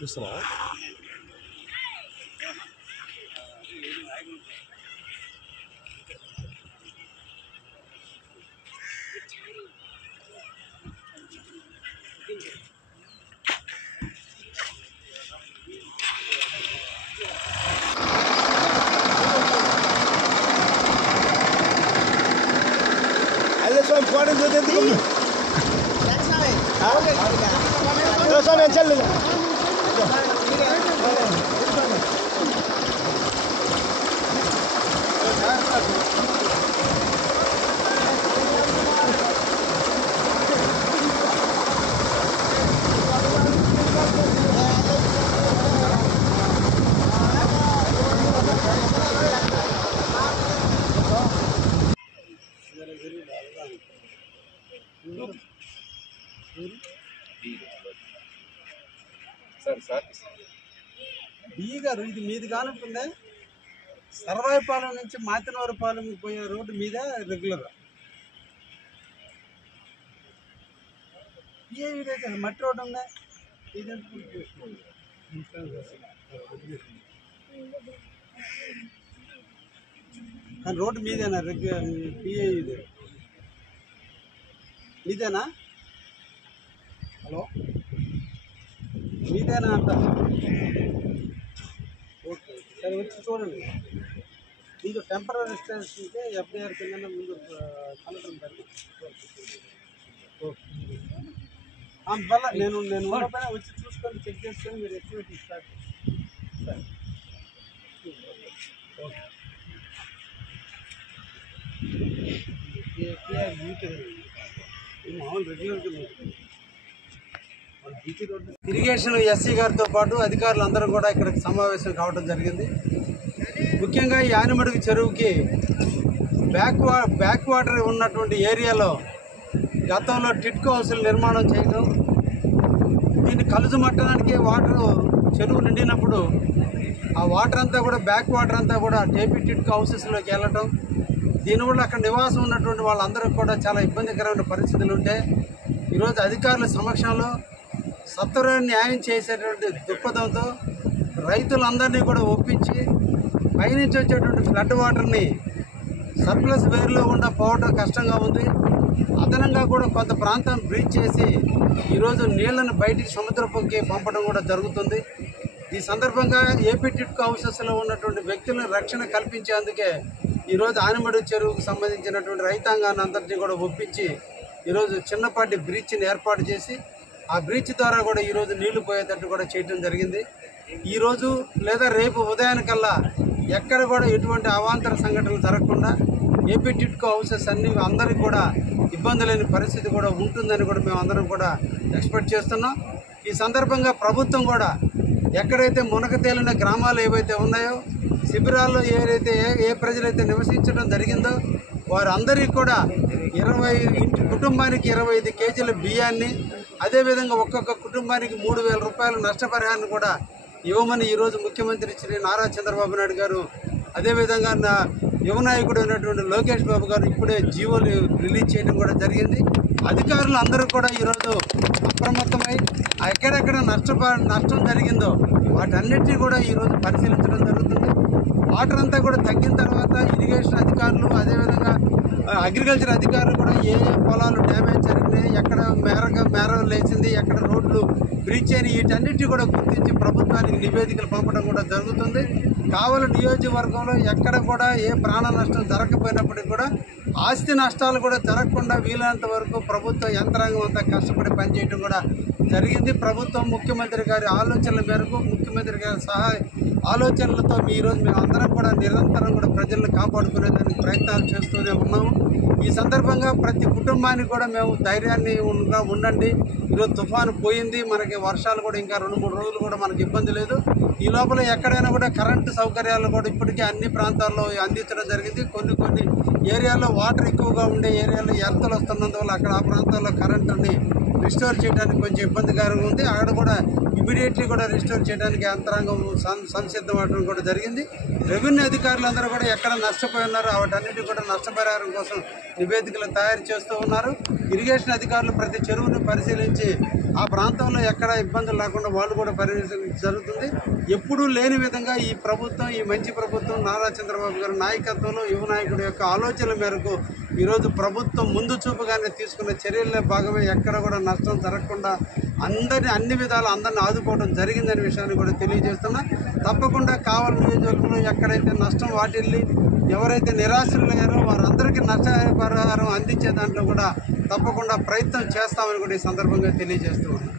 చూస్తున్నా డి గారు ఇది మీది కానుంటుందే సర్వాయిపాలెం నుంచి మాతినవరపాలెం పోయే రోడ్డు మీద రెగ్యులర్ ఇదైతే మట్టి రోడ్డు ఉందా కానీ రోడ్డు మీదేనా రెగ్యులర్ పిఏ ఇది మీదేనా హలో మీదేనా అంట ఓకే సరే వచ్చి చూడండి మీకు టెంపరీ స్టేషన్కి ఎఫ్ఐఆర్ కింద ముందు కలెక్టర్ గారికి వల్ల నేను పైన వచ్చి చూసుకొని చెక్ చేసుకొని మీరు ఎస్టిమేట్ ఇస్తారు సరే ఓకే మామూలు రెగ్యులర్గా ఇరిగేషన్ ఎస్సీ గారితో పాటు అధికారులు అందరూ కూడా ఇక్కడికి సమావేశం కావడం జరిగింది. ముఖ్యంగా ఈ ఆనిమడుగు చెరువుకి బ్యాక్ వాటర్ ఉన్నటువంటి ఏరియాలో గతంలో టిట్కో హౌసులు నిర్మాణం చేయడం, దీన్ని కలుసు మట్టడానికి వాటర్ చెరువు నిండినప్పుడు ఆ వాటర్ అంతా కూడా బ్యాక్ వాటర్ అంతా కూడా టేపీ టిట్కో హౌసెస్లోకి వెళ్ళటం, దీనివల్ల అక్కడ నివాసం ఉన్నటువంటి వాళ్ళందరూ కూడా చాలా ఇబ్బందికరమైన పరిస్థితులు ఉంటే ఈరోజు అధికారుల సమక్షంలో సత్వర న్యాయం చేసేటువంటి దృక్పథంతో రైతులందరినీ కూడా ఒప్పించి పైనుంచి వచ్చేటువంటి ఫ్లడ్ వాటర్ని సర్ప్లస్ వేర్లో కూడా పోవడం కష్టంగా ఉంది. అదనంగా కూడా కొంత ప్రాంతం బ్రీచ్ చేసి ఈరోజు నీళ్లను బయటికి సముద్రపుకి పంపడం కూడా జరుగుతుంది. ఈ సందర్భంగా ఏపీ టిట్కో హౌసెస్లో ఉన్నటువంటి వ్యక్తులను రక్షణ కల్పించేందుకే ఈరోజు ఆనిమడుగు చెరువుకు సంబంధించినటువంటి రైతాంగాన్ని అందరినీ కూడా ఒప్పించి ఈరోజు చిన్నపాటి బ్రీచ్ని ఏర్పాటు చేసి ఆ బ్రీచ్ ద్వారా కూడా ఈరోజు నీళ్లు పోయేటట్టు కూడా చేయడం జరిగింది. ఈరోజు లేదా రేపు ఉదయానికల్లా ఎక్కడ కూడా ఎటువంటి అవాంతర సంఘటనలు జరగకుండా ఏపీ టిట్కో హౌసెస్ అన్ని అందరికీ కూడా ఇబ్బంది లేని పరిస్థితి కూడా ఉంటుందని కూడా మేము అందరం కూడా ఎక్స్పెక్ట్ చేస్తున్నాం. ఈ సందర్భంగా ప్రభుత్వం కూడా ఎక్కడైతే మునక తేలిన గ్రామాలు ఏవైతే ఉన్నాయో, శిబిరాల్లో ఏ ప్రజలైతే నివసించడం జరిగిందో వారందరికీ కూడా కుటుంబానికి 25 కేజీల బియ్యాన్ని, అదేవిధంగా ఒక్కొక్క కుటుంబానికి 3,000 రూపాయల నష్టపరిహారాన్ని కూడా ఇవ్వమని ఈరోజు ముఖ్యమంత్రి శ్రీ నారా చంద్రబాబు నాయుడు గారు, అదేవిధంగా యువ నాయకుడు అయినటువంటి లోకేష్ బాబు గారు ఇప్పుడే జీవోలు రిలీజ్ చేయడం కూడా జరిగింది. అధికారులు అందరూ కూడా ఈరోజు అప్రమత్తమై ఎక్కడెక్కడ నష్టం జరిగిందో వాటన్నిటినీ కూడా ఈరోజు పరిశీలించడం జరుగుతుంది. వాటర్ అంతా కూడా తగ్గిన తర్వాత ఇరిగేషన్ అధికారులు, అదేవిధంగా అగ్రికల్చర్ అధికారులు కూడా ఏ పొలాలు డ్యామేజ్ జరిగినాయి, ఎక్కడ మేర లేచింది, ఎక్కడ రోడ్లు బ్రీచ్ అయినాయి, వీటన్నిటి కూడా గుర్తించి ప్రభుత్వానికి నివేదికలు పంపడం కూడా జరుగుతుంది. కావలి నియోజకవర్గంలో ఎక్కడ కూడా ఏ ప్రాణ నష్టం జరగకపోయినప్పటికీ కూడా ఆస్తి నష్టాలు కూడా జరగకుండా వీలైనంత వరకు ప్రభుత్వ యంత్రాంగం అంతా కష్టపడి పనిచేయడం కూడా జరిగింది. ప్రభుత్వం ముఖ్యమంత్రి గారి ఆలోచనల మేరకు, ముఖ్యమంత్రి గారి ఆలోచనలతో ఈరోజు మేము అందరం కూడా నిరంతరం కూడా ప్రజలను కాపాడుకునేదానికి ప్రయత్నాలు చేస్తూనే ఉన్నాము. ఈ సందర్భంగా ప్రతి కుటుంబానికి కూడా మేము ధైర్యాన్ని ఉండండి. ఈరోజు తుఫాను పోయింది, మనకి వర్షాలు కూడా ఇంకా 2-3 రోజులు కూడా మనకి ఇబ్బంది లేదు. ఈ లోపల ఎక్కడైనా కూడా కరెంటు సౌకర్యాలు కూడా ఇప్పటికే అన్ని ప్రాంతాల్లో అందించడం జరిగింది. కొన్ని ఏరియాల్లో వాటర్ ఎక్కువగా ఉండే ఏరియాలో ఎర్తలు వస్తున్నందువల్ల అక్కడ ఆ ప్రాంతాల్లో కరెంటుని రిస్టోర్ చేయడానికి కొంచెం ఇబ్బందికరంగా ఉంది. అక్కడ కూడా ఇమీడియట్లీ కూడా రిస్టోర్ చేయడానికి యంత్రాంగం సంసిద్ధమవడం కూడా జరిగింది. రెవెన్యూ అధికారులందరూ కూడా ఎక్కడ నష్టపోయి ఉన్నారో వాటన్నిటి కూడా నష్టపరిహారం కోసం నివేదికలు తయారు చేస్తూ ఉన్నారు. ఇరిగేషన్ అధికారులు ప్రతి చెరువును పరిశీలించి ఆ ప్రాంతంలో ఎక్కడ ఇబ్బందులు లేకుండా వాళ్ళు కూడా పర్యవేక్షణ జరుగుతుంది. ఎప్పుడూ లేని విధంగా ఈ ప్రభుత్వం, ఈ మంచి ప్రభుత్వం నారా చంద్రబాబు గారి నాయకత్వంలో యువ నాయకుడి యొక్క ఆలోచనల మేరకు ఈరోజు ప్రభుత్వం ముందు చూపుగానే తీసుకున్న చర్యల్లో భాగమే ఎక్కడ కూడా నష్టం జరగకుండా అన్ని విధాలు అందరిని ఆదుకోవడం జరిగిందనే విషయాన్ని కూడా తెలియజేస్తున్నా. తప్పకుండా కావలి నియోజకవర్గంలో ఎక్కడైతే నష్టం వాటిల్లి ఎవరైతే నిరాశ్రులయ్యారో వారందరికీ నష్టపరిహారం అందించే దాంట్లో కూడా తప్పకుండా ప్రయత్నం చేస్తామని కూడా ఈ సందర్భంగా తెలియజేస్తూ ఉన్నాం.